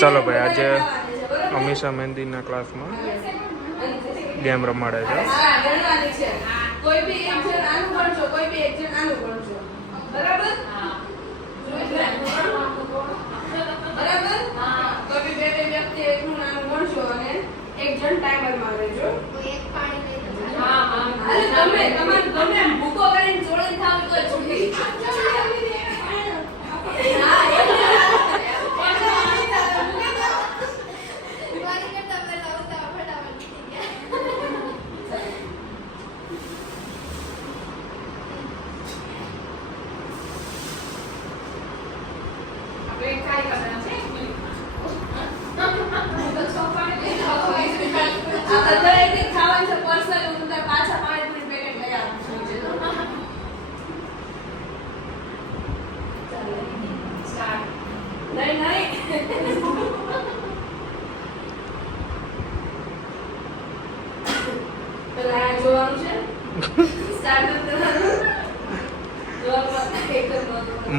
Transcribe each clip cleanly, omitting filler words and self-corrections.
ચાલો ભાઈ, આજે અમીષા મહેંદીના ક્લાસમાં ગેમ રમાડે છે. કોઈ બી એક જણ આનું ગણજો, કોઈ બી એક જણ આનું ગણજો. બરાબર? બરાબર? કોઈ બી બે વ્યક્તિ એકનું નાનું ગણજો અને એક જણ ટાઈમરમાં રહેજો. એક પાણી લઈ લો. હા હા. અરે તમે તમારે ગમે ભૂકો કરીને જોડે થાવ તો છૂટી. હા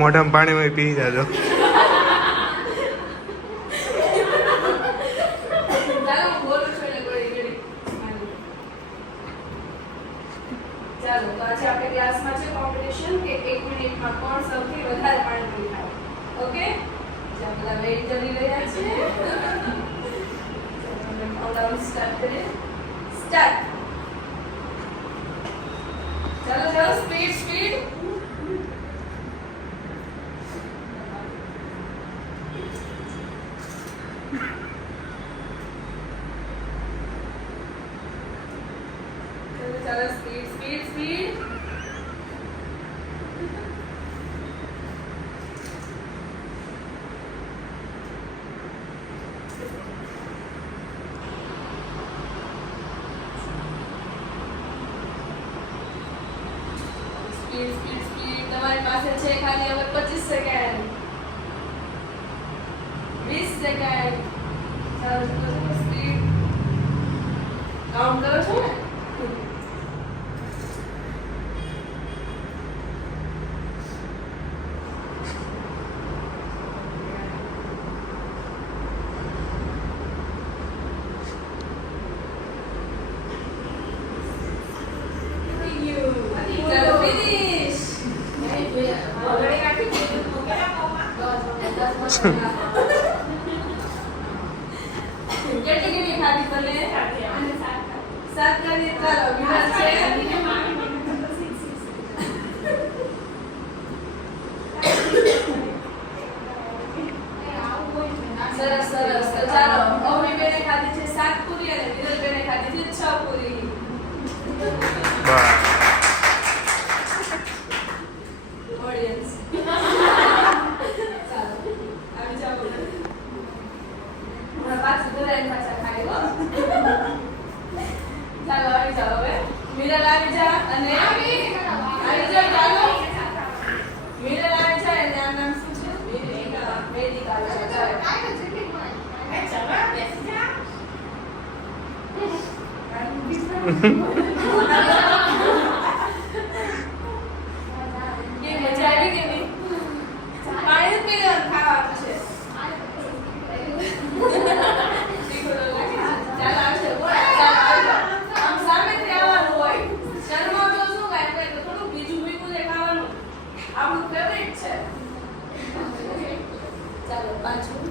મોઢામાં પાણીમાં પી જાજો. ચાલો તો આજે આપણે ક્લાસમાં છે કોમ્પિટિશન કે 1 મિનિટમાં કોણ સૌથી વધારે પાણી પી જાય. ઓકે? ચાલો બધા વેઇટ કરી રહ્યા છે. કાઉન્ટડાઉન સ્ટાર્ટ કરીએ. સ્ટાર્ટ. ચાલો ચાલો સ્પીડ સ્પીડ. ચાલો speed speed speed. Speed speed speed. તમારી પાસે છે ખાલી હવે 25 સેકન્ડ, 20 સેકન્ડ. ચાલો સ્પીડ કાઉન્ટ કરો છો ને? કેટલી ખાધી ભલે 7 કરી. ચાલો વિનર છે સરસ સરસ. તો ચાલો અવની બેને ખાધી છે 7 પૂરી અને વિનર બેને ખાધી છે 6 પૂરી. ઓડિયન્સ પાછું ધોરણ પાછા ખાઈ લો. ચાલો આવી જાઓ હવે. મિરર આવી જા અને આવી જાઓ. ચાલો મિરર આવી જાય અને આ નામ શું છે? વેદિકા. કે મજા આવી કે નહીં? પાણી પી લો, ખાવાનું છે. ચાલો પાછું.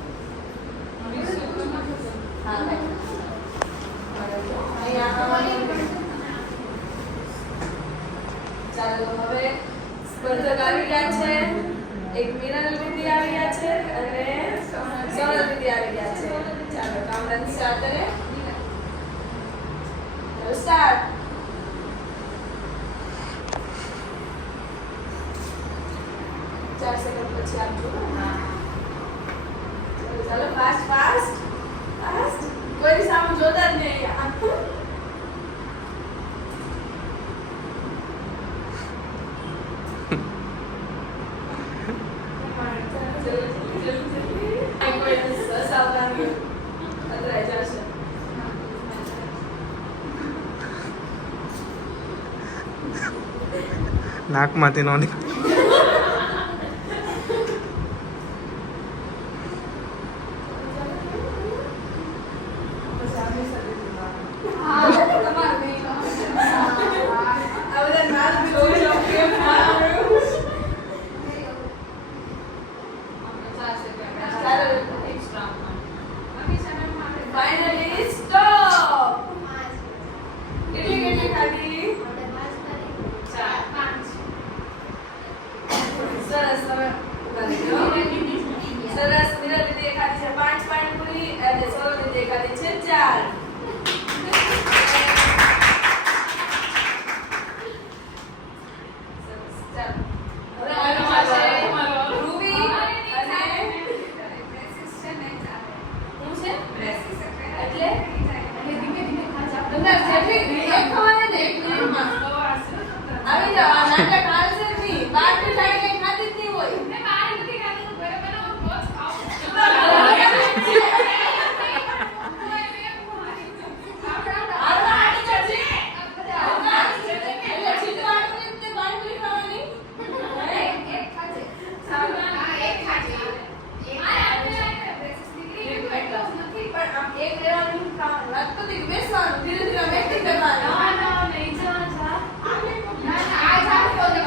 ચાલો હવે સ્પર્ધક આવી ગયા છે. એક મિરર દીદી આવી ગયા છે અને સોનલ દીદી આવી ગયા છે. ચાલો કાઉન્ટડાઉન સ્ટાર્ટ કરે. સ્ટાર્ટ. ચાર સેકન્ડ પછી આપજો. ચાલો ફાસ્ટ ફાસ્ટ ફાસ્ટ. કોઈ સામે જોતા જ નહીં અહીંયા. નાકમાંથી નો નીકળે. દેખાતી છે 4. હવે આવી જશે ધ્રુવી અને શું છે એટલે તમને જેટલી એક ખવાય ને એક મિનિટમાં આવી જાવ. આ નાટક હાલશે જ નહીં. બહારથી લાવી કઈ ખાતી જ નહીં હોય. એટલે ચીટવાડું ને તે બાંધણી ખાવાની. પણ આમ એક લેવાનું ખાવાનું વાત તો નહીં, બેસવાનું ધીરે ધીરે આમ acting કરવાનું.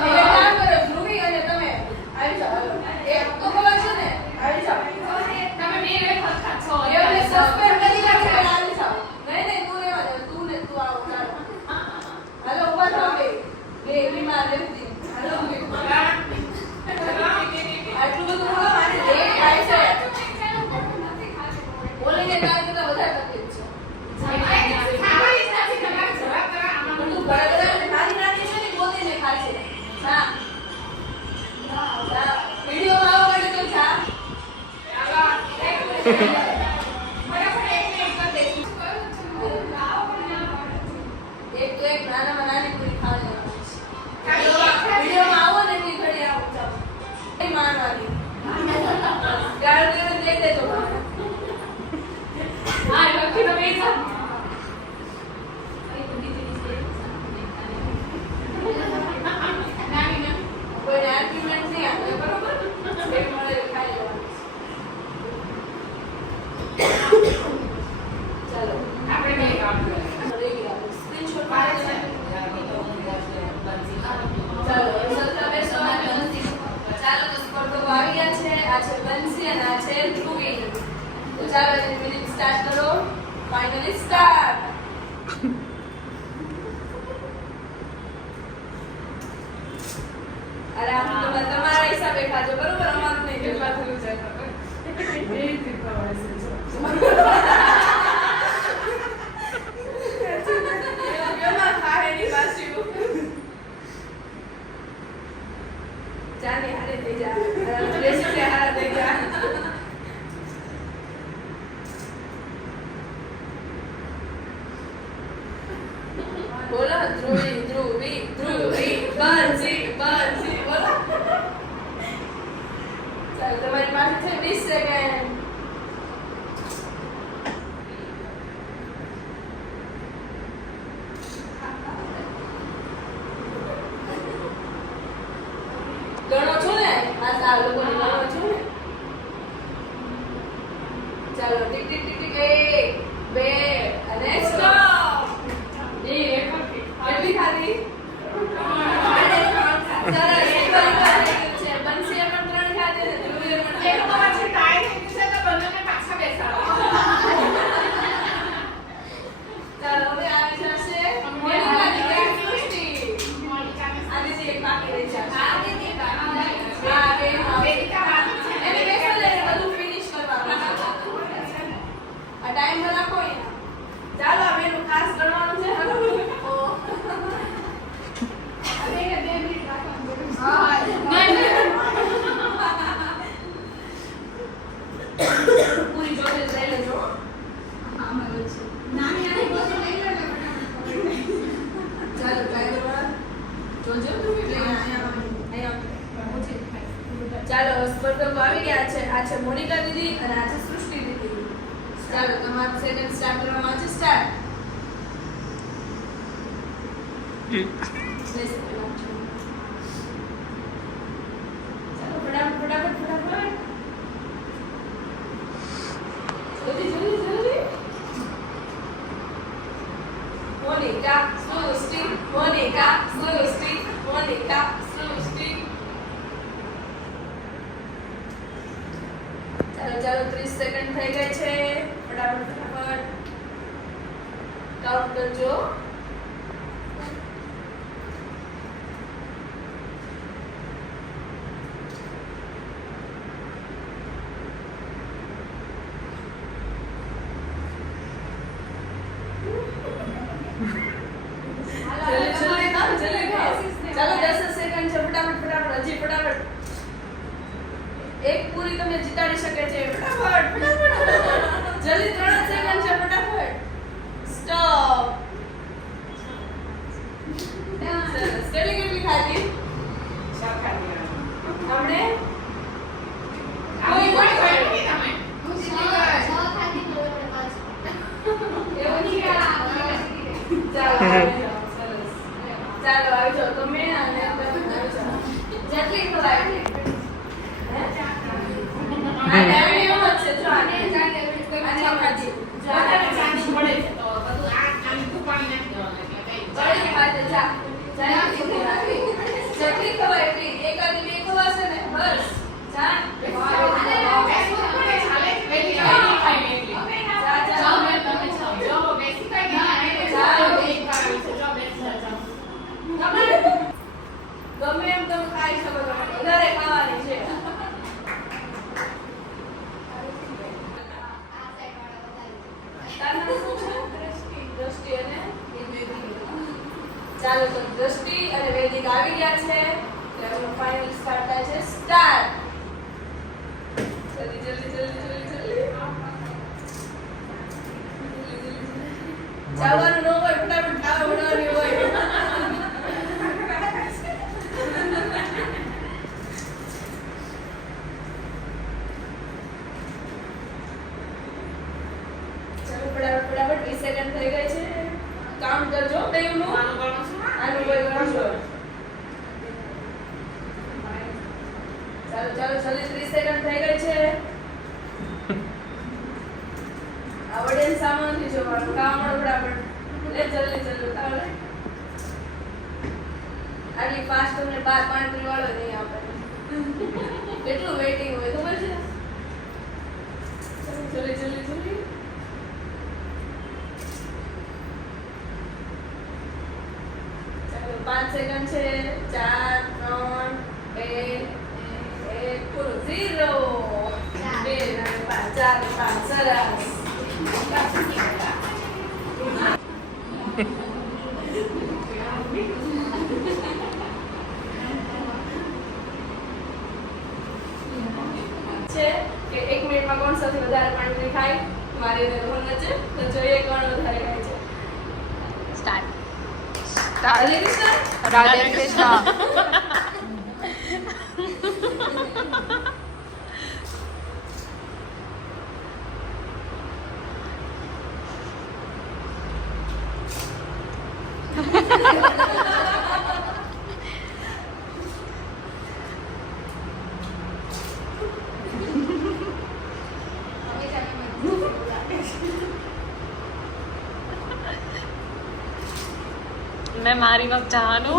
હવે કામ કરો ધ્રુવી અને તમે આવી જાઓ. હાલો. એક તો ખબર છે ને આવી જાઓ. એમને સસ્પેન્ડ કરી નાખે એટલે આવી જાઓ. નહીં નહીં તું રહેવા દે. તું ને તું આવો ચાલો. હાલો ઉભા થાઓ બે. બે બીમાર રહેતી. હાલો આટલું બધું ખાવા માટે એક ખાય છે. બોલીને કાંઈ કરતા વધારે તકલીફ છે. તું બરાબર નાની નાની છે ને ગોતીને ખાય છે. હા વિડીયોમાં આવો માટે તો જા. એક તો એક નાનામાં નાની પૂરી ખાવાની વિડીયોમાં આવો ને એટલી ઘડી આવો જાઓ. કઈ માનવાની ગાળ દેવે દઈ દેજો. કોઈને આર્ગ્યુમેન્ટ નહીં આવે બરોબર. એક મળે એટલે ખાઈ લેવાનું. ચાલો સ્ક્રીનશોટ પાડી ચાલો સરખા બેસો. ચાલો તો સ્પર્ધકો આવી ગયા છે. આ છે બંસી અને આ છે ધ્રુવી. તો ચાલો મિનિટ સ્ટાર્ટ કરો. Finally start. અરે આમ તો તમારા હિસાબે ખાજો બરોબર. અમારું નહીં કેટલા થયું છે જાને હારે થઈ જા. રેસીપી હારે થઈ જા. બોલો ધ્રુવી ધ્રુવી ધ્રુવી બંસી બંસી બોલો. ચાલો તમારી પાસે છે 20 સેકન્ડ. ગણો છો ને આ સા લોકોને ગણો છો ને. ચાલો ટીક ટીક ટીક ટીક 1 2 અને સ્ટોપ. કેટલી ખાધી? સરસ. એક વાર છે બંસીએ પણ 3 ખાધી ને ધ્રુવીએ પણ 3. ચાલો હવે આવી જશે મોનિકા દીકરી સૃષ્ટિ. આની એક બાકી રહી જશે. હા બે એને બેસો લે બધું ફિનિશ કરવાનું. આ ટાઈમ રાખો અહીંયા. ચાલો આ બેનું ખાસ ગણવાનું છે. પૂરી ચોકલેટ લઈ લેજો. ચાલો ટાઈમર જોજો ધ્રુવી અહીંયા. ચાલો સ્પર્ધકો આવી ગયા છે. આ છે મોનિકા દીદી અને આ છે સૃષ્ટિ દીદી. ચાલો તમારું સેકન્ડ સ્ટાર્ટ કરવામાં આવશે. સ્ટાર્ટ. ચાલો ફટાફટ ફટાફટ ફટાફટ. જલ્દી જલ્દી જલ્દી. મોનિકા સૃષ્ટિ મોનિકા સૃષ્ટિ મોનિકા સૃષ્ટિ. ચાલો ચાલો 30 સેકન્ડ થઈ ગઈ છે. ફટાફટ ફટાફટ કાઉન્ટ કરજો. જલ્દી જલ્દી ખાઓ, જલ્દી ખાઓ. ચાલો 10 જ સેકન્ડ છે. ફટાફટ ફટાફટ હજી ફટાફટ. એક પૂરી તમને જીતાડી શકે છે. ફટાફટ ફટાફટ. જલ્દી 3 જ સેકન્ડ છે. ફટાફટ. સ્ટોપ. સરસ. કેટલી ખાધી? આપણે કોઈ કોઈ એવું નહીં ચાલો આવી જાઓ. સરસ. ચાલો આવી જાઓ તમે અને તમે આવી જાઓ. જેટલી ખવાય એટલી. હે? આ ડાયરી એમ જ છે. જો આને ખાધી. જો આને ચાંદી મળે છે તો બધું બળી ખાતે જા. જેટલી ખવાય એટલી. એકાદી બે ખવાશે ને બસ. જા. ગમે એમ તમે ખાઈ શકો છો. વધારે ખાવાની છે. તારું નામ શું છે? દ્રષ્ટિ અને ચાલો તો દ્રષ્ટિ અને વૈદિક આવી ગયા છે. એટલે ફાઇનલ સ્ટાર્ટ થાય છે. સ્ટાર્ટ. જલ્દી જલ્દી જલ્દી જલ્દી જલ્દી. ચાવવાનું ન હોય ફટાફટ ખાવા બનાવવાની હોય. ચાલો ફટાફટ ફટાફટ 20 સેકન્ડ થઈ ગઈ છે. કાઉન્ટ કરજો બેયનું. આનું કોઈ ગણજો. ચાલો ચાલો જલ્દી 30 સેકન્ડ થઈ ગઈ છે. આવડે ને સામાનથી જોવાનું. કામ ફટાફટ. લે જલ્દી જલ્દી ઉતાવળ લે. આટલી ફાસ્ટ તમને 12-5 વાળો નહીં આપે. કેટલું વેઇટિંગ હોય ખબર છે? જલ્દી જલ્દી જલ્દી. ચાલો 5 સેકન્ડ છે. 4 3 2 1 પૂરું 0 2 અને 5 4 5 સરસ. છે કે 1 મિનિટમાં કોણ સૌથી વધારે પાણી ખાય. મારે રોહન છે તો જોઈએ કોણ વધારે ખાય છે. સ્ટાર્ટ. રાધે કૃષ્ણ. રાધે કૃષ્ણ. मैं मारी वक्त जहानू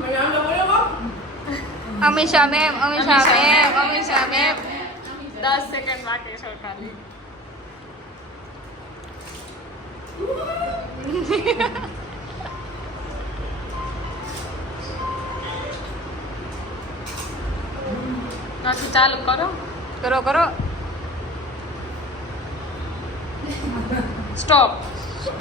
મને આમ બોલો કો. अमीषा मैम 10 सेकंड बाकी છે ખાલી. નાથી ચાલુ કરો. કરો કરો. સ્ટોપ.